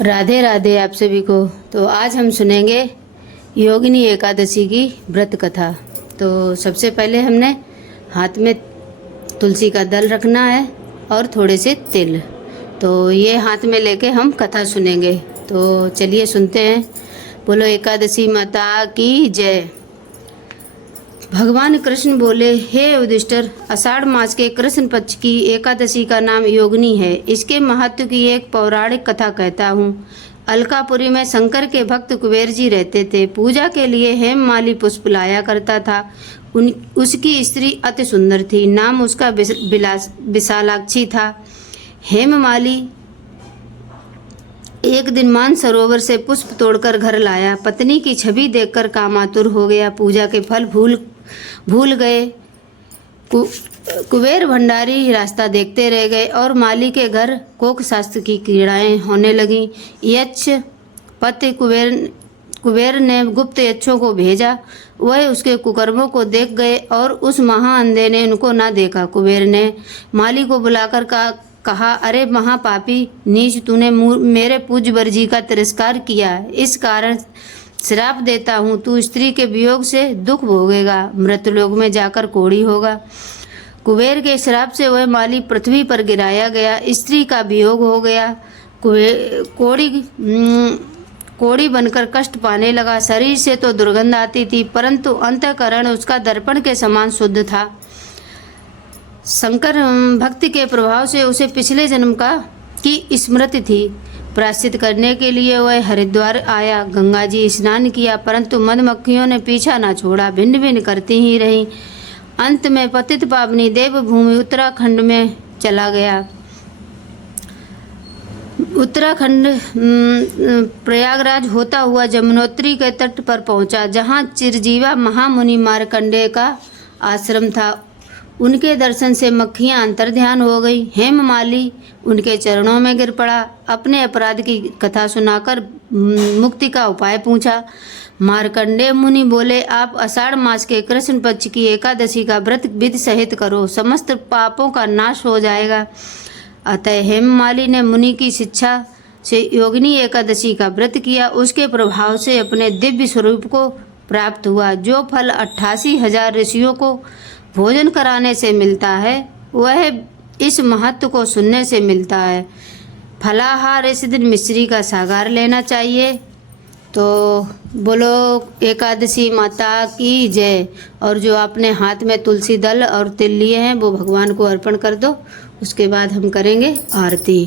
राधे राधे आप सभी को। तो आज हम सुनेंगे योगिनी एकादशी की व्रत कथा। तो सबसे पहले हमने हाथ में तुलसी का दल रखना है और थोड़े से तिल। तो ये हाथ में लेके हम कथा सुनेंगे। तो चलिए सुनते हैं। बोलो एकादशी माता की जय। भगवान कृष्ण बोले, हे युधिष्ठिर, आषाढ़ मास के कृष्ण पक्ष की एकादशी का नाम योगिनी है। इसके महत्व की एक पौराणिक कथा कहता हूँ। अलकापुरी में शंकर के भक्त कुबेर जी रहते थे। पूजा के लिए हेममाली पुष्प लाया करता था। उसकी स्त्री अति सुंदर थी। नाम उसका विशालाक्षी था। हेममाली एक दिन मानसरोवर से पुष्प तोड़कर घर लाया। पत्नी की छवि देखकर कामातुर हो गया। पूजा के फल भूल गए। कुबेर भंडारी रास्ता देखते रह गए और माली के घर कोक शास्त्र की क्रीड़ाएं होने लगीं। यक्ष पति कुबेर ने गुप्त यक्षों को भेजा। वह उसके कुकर्मों को देख गए और उस महाअंधे ने उनको ना देखा। कुबेर ने माली को बुलाकर कहा, अरे महापापी नीच, तूने मेरे पूज्य वर जी का तिरस्कार किया। इस कारण श्राप देता हूँ, तू स्त्री के वियोग से दुख भोगेगा, मृतलोक में जाकर कोढ़ी होगा। कुबेर के श्राप से वह माली पृथ्वी पर गिराया गया। स्त्री का वियोग हो गया। कोढ़ी बनकर कष्ट पाने लगा। शरीर से तो दुर्गंध आती थी, परंतु अंतःकरण उसका दर्पण के समान शुद्ध था। शंकर भक्ति के प्रभाव से उसे पिछले जन्म की स्मृति थी। प्रायश्चित करने के लिए वह हरिद्वार आया। गंगा जी स्नान किया, परंतु मधुमक्खियों ने पीछा ना छोड़ा, भिन्न भिन्न करती ही रहीं। अंत में पतित पावनी देवभूमि उत्तराखंड में चला गया। उत्तराखंड प्रयागराज होता हुआ जमुनोत्री के तट पर पहुंचा, जहां चिरजीवा महामुनि मार्कंडेय का आश्रम था। उनके दर्शन से मक्खियां अंतर्ध्यान हो गई। हेममाली उनके चरणों में गिर पड़ा। अपने अपराध की कथा सुनाकर मुक्ति का उपाय पूछा। मार्कंडेय मुनि बोले, आप आषाढ़ मास के कृष्ण पक्ष की एकादशी का व्रत विधि सहित करो, समस्त पापों का नाश हो जाएगा। अतः हेममाली ने मुनि की शिक्षा से योगिनी एकादशी का व्रत किया। उसके प्रभाव से अपने दिव्य स्वरूप को प्राप्त हुआ। जो फल 88,000 ऋषियों को भोजन कराने से मिलता है, वह इस महत्व को सुनने से मिलता है। फलाहार इस दिन मिश्री का सागार लेना चाहिए। तो बोलो एकादशी माता की जय। और जो आपने हाथ में तुलसी दल और तिल लिए हैं, वो भगवान को अर्पण कर दो। उसके बाद हम करेंगे आरती।